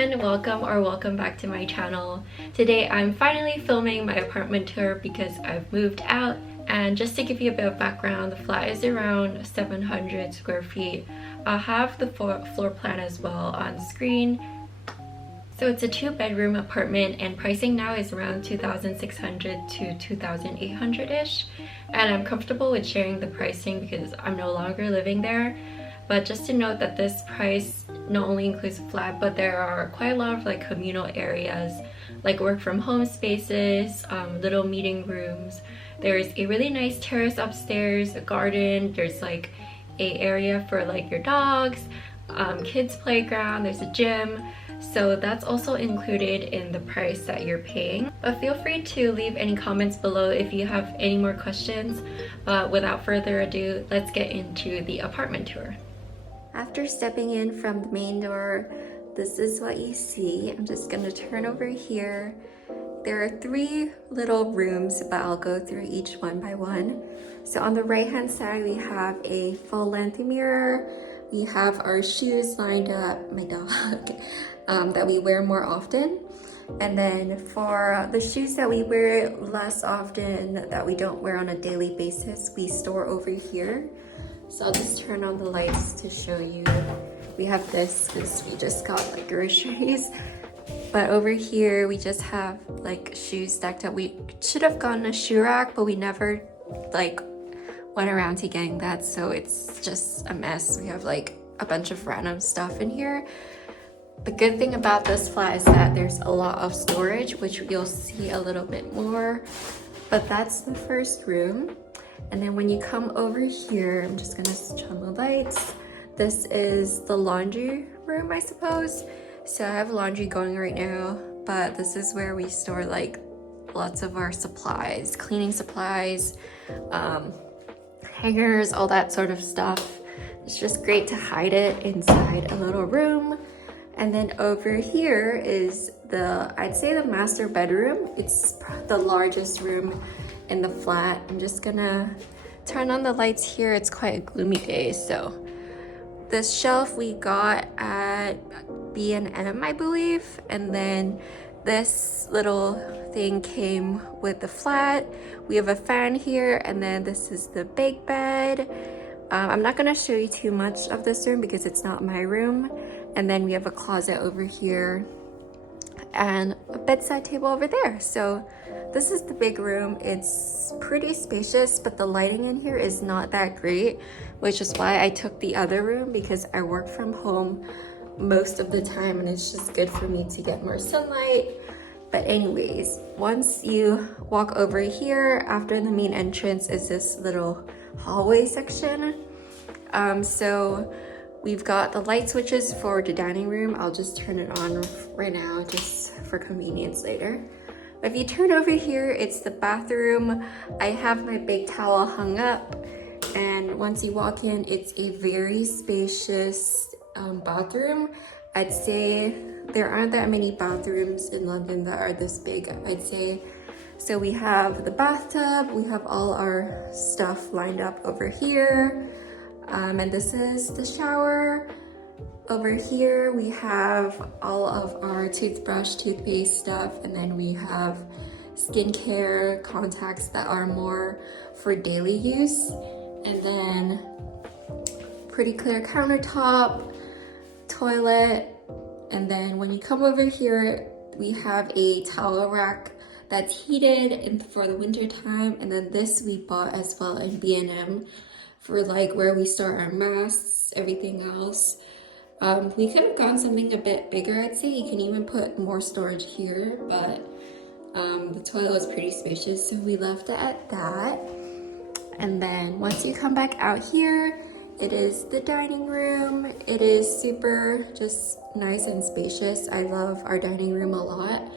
everyone, welcome back to my channel. Today I'm finally filming my apartment tour because I've moved out, and just to give you a bit of background, the flat is around 700 square feet. I'll have the floor plan as well on screen. So it's a 2-bedroom apartment and pricing now is around 2,600 to 2,800-ish, and I'm comfortable with sharing the pricing because I'm no longer living there. But just to note that this price not only includes a flat, but there are quite a lot of like communal areas, like work from home spaces, little meeting rooms. There's a really nice terrace upstairs, a garden, there's like a area for like your dogs, kids playground, there's a gym. So that's also included in the price that you're paying. But feel free to leave any comments below if you have any more questions. But without further ado, let's get into the apartment tour. After stepping in from the main door, this is what you see. I'm just gonna turn over here. There are 3 little rooms, but I'll go through each one by one. So on the right hand side, we have a full-length mirror. We have our shoes lined up, my dog, that we wear more often. And then for the shoes that we wear less often, that we don't wear on a daily basis, we store over here. So I'll just turn on the lights to show you. We have this because we just got like groceries. But over here, we just have like shoes stacked up. We should have gotten a shoe rack, but we never like went around to getting that. So it's just a mess. We have like a bunch of random stuff in here. The good thing about this flat is that there's a lot of storage, which you'll see a little bit more. But that's the first room. And then when you come over here, I'm just gonna switch on the lights. This is the laundry room, I suppose. So I have laundry going right now, but this is where we store like lots of our supplies, cleaning supplies, hangers, all that sort of stuff. It's just great to hide it inside a little room. And then over here is I'd say the master bedroom. It's the largest room in the flat. I'm just gonna turn on the lights here. It's quite a gloomy day. So this shelf we got at B&M, I believe. And then this little thing came with the flat. We have a fan here, and then this is the big bed. I'm not gonna show you too much of this room because it's not my room. And then we have a closet over here and a bedside table over there. So this is the big room. It's pretty spacious, but the lighting in here is not that great, which is why I took the other room, because I work from home most of the time and it's just good for me to get more sunlight. But anyways, once you walk over here, after the main entrance is this little hallway section. So we've got the light switches for the dining room. I'll just turn it on right now just for convenience later. If you turn over here, it's the bathroom. I have my big towel hung up, and once you walk in, it's a very spacious bathroom. I'd say there aren't that many bathrooms in London that are this big, I'd say. So we have the bathtub, we have all our stuff lined up over here. And this is the shower. Over here, we have all of our toothbrush, toothpaste stuff, and then we have skincare contacts that are more for daily use. And then pretty clear countertop, toilet. And then when you come over here, we have a towel rack that's heated for the winter time. And then this we bought as well in B&M for like where we store our masks, everything else. We could have gone something a bit bigger, I'd say. You can even put more storage here, but the toilet was pretty spacious, so we left it at that. And then once you come back out here, it is the dining room. It is super just nice and spacious. I love our dining room a lot.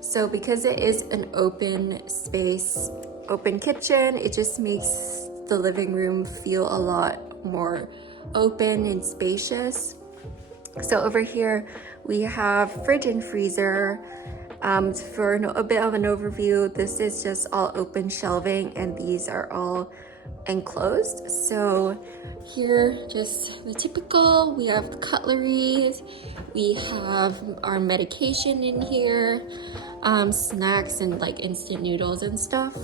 So because it is an open space, open kitchen, it just makes the living room feel a lot more open and spacious. So over here, we have fridge and freezer. For a bit of an overview, this is just all open shelving, and these are all enclosed. So here, just the typical, we have cutlery, we have our medication in here, snacks and like instant noodles and stuff.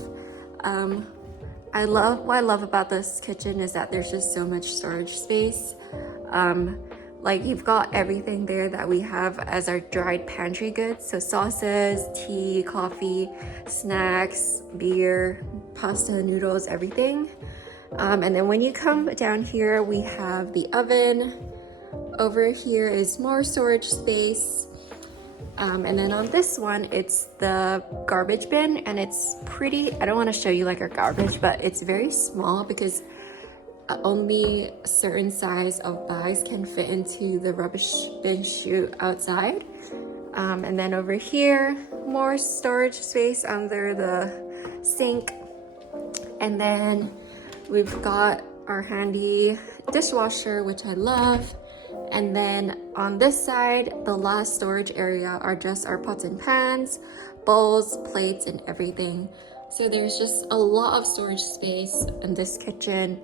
What I love about this kitchen is that there's just so much storage space. Like you've got everything there that we have as our dried pantry goods. So sauces, tea, coffee, snacks, beer, pasta, noodles, everything. And then when you come down here, we have the oven. Over here is more storage space. And then on this one, it's the garbage bin, and it's pretty, I don't want to show you like our garbage, but it's very small because only a certain size of bags can fit into the rubbish bin chute outside. And then over here, more storage space under the sink. And then we've got our handy dishwasher, which I love. And then on this side, the last storage area are just our pots and pans, bowls, plates, and everything. So there's just a lot of storage space in this kitchen.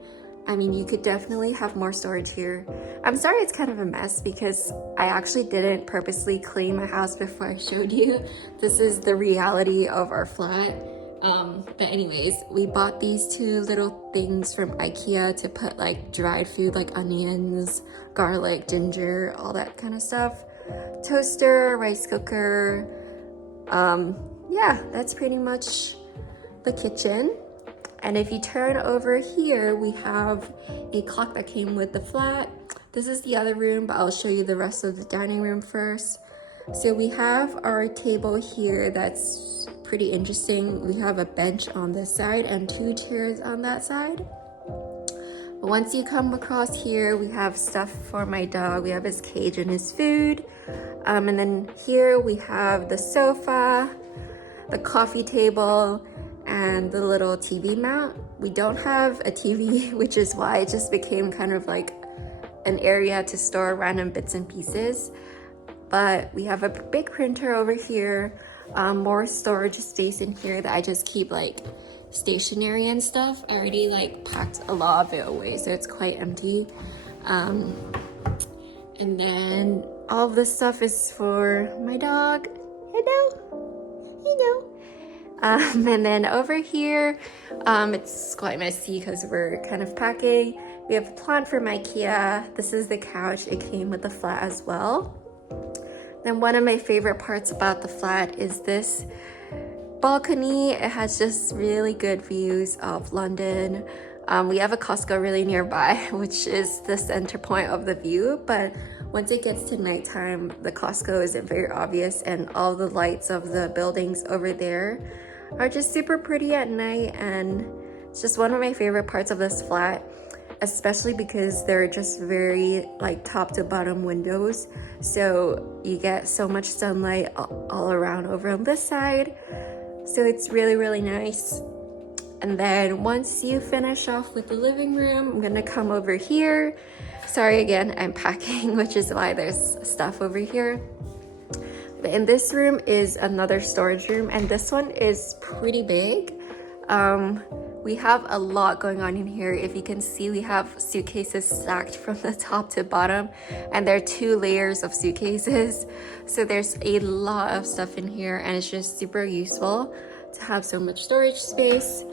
I mean, you could definitely have more storage here. I'm sorry it's kind of a mess because I actually didn't purposely clean my house before I showed you. This is the reality of our flat. But anyways, we bought these two little things from IKEA to put like dried food like onions, garlic, ginger, all that kind of stuff. Toaster, rice cooker. Yeah, that's pretty much the kitchen. And if you turn over here, we have a clock that came with the flat. This is the other room, but I'll show you the rest of the dining room first. So we have our table here that's pretty interesting. We have a bench on this side and 2 chairs on that side. Once you come across here, we have stuff for my dog. We have his cage and his food. And then here we have the sofa, the coffee table, and the little TV mount. We don't have a TV, which is why it just became kind of like an area to store random bits and pieces. But we have a big printer over here, more storage space in here that I just keep like stationery and stuff. I already like packed a lot of it away, so it's quite empty. And then all of this stuff is for my dog. Hello, hello. And then over here, it's quite messy because we're kind of packing. We have a plant from IKEA. This is the couch. It came with the flat as well. Then one of my favorite parts about the flat is this balcony. It has just really good views of London. We have a Costco really nearby, which is the center point of the view. But once it gets to nighttime, the Costco isn't very obvious, and all the lights of the buildings over there are just super pretty at night. And it's just one of my favorite parts of this flat, especially because they're just very like top to bottom windows, so you get so much sunlight all around over on this side. So it's really, really nice. And then once you finish off with the living room, I'm gonna come over here. Sorry again, I'm packing, which is why there's stuff over here. But in this room is another storage room, and this one is pretty big. We have a lot going on in here. If you can see, we have suitcases stacked from the top to bottom, and there are 2 layers of suitcases. So there's a lot of stuff in here, and it's just super useful to have so much storage space.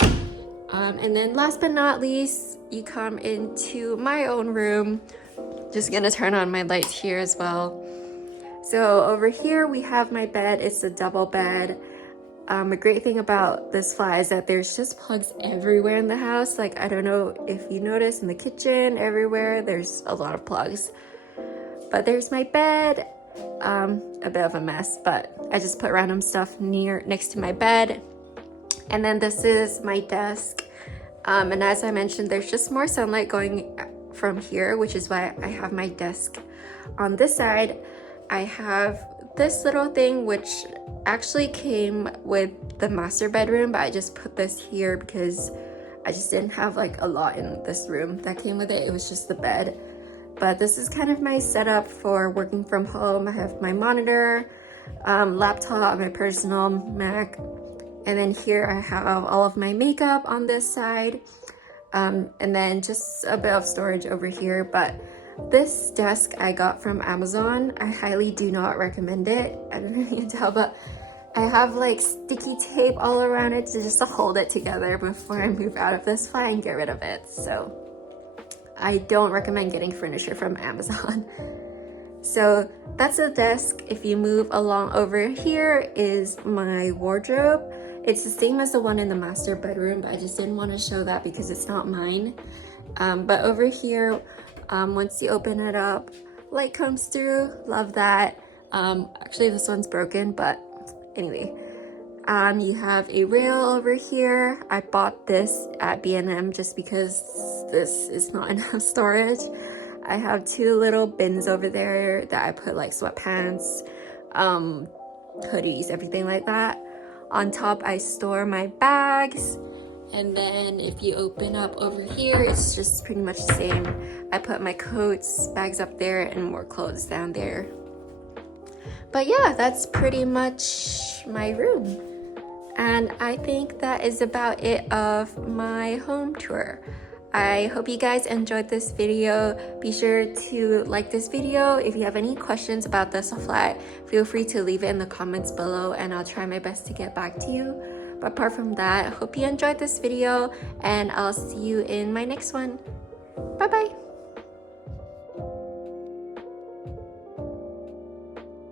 And then last but not least, you come into my own room. Just gonna turn on my lights here as well. So over here we have my bed. It's a double bed. A great thing about this flat is that there's just plugs everywhere in the house. Like, I don't know if you notice, in the kitchen, everywhere, there's a lot of plugs. But there's my bed. A bit of a mess, but I just put random stuff next to my bed. And then this is my desk. And as I mentioned, there's just more sunlight going from here, which is why I have my desk on this side. I have this little thing, which actually came with the master bedroom, but I just put this here because I just didn't have like a lot in this room that came with it. It was just the bed. But this is kind of my setup for working from home. I have my monitor, laptop, my personal Mac, and then here I have all of my makeup on this side. And then just a bit of storage over here. But this desk I got from Amazon. I highly do not recommend it. I don't know if you can tell, but I have like sticky tape all around it just to hold it together before I move out of this flat and get rid of it. So I don't recommend getting furniture from Amazon. So that's the desk. If you move along over here is my wardrobe. It's the same as the one in the master bedroom, but I just didn't want to show that because it's not mine. But over here, once you open it up, light comes through. Love that. Actually, this one's broken, but anyway. You have a rail over here. I bought this at B&M just because this is not enough storage. I have two little bins over there that I put like sweatpants, hoodies, everything like that. On top, I store my bags. And then if you open up over here, it's just pretty much the same. I put my coats, bags up there, and more clothes down there. But yeah, that's pretty much my room. And I think that is about it of my home tour. I hope you guys enjoyed this video. Be sure to like this video. If you have any questions about this flat, feel free to leave it in the comments below and I'll try my best to get back to you. But apart from that, I hope you enjoyed this video and I'll see you in my next one. Bye bye.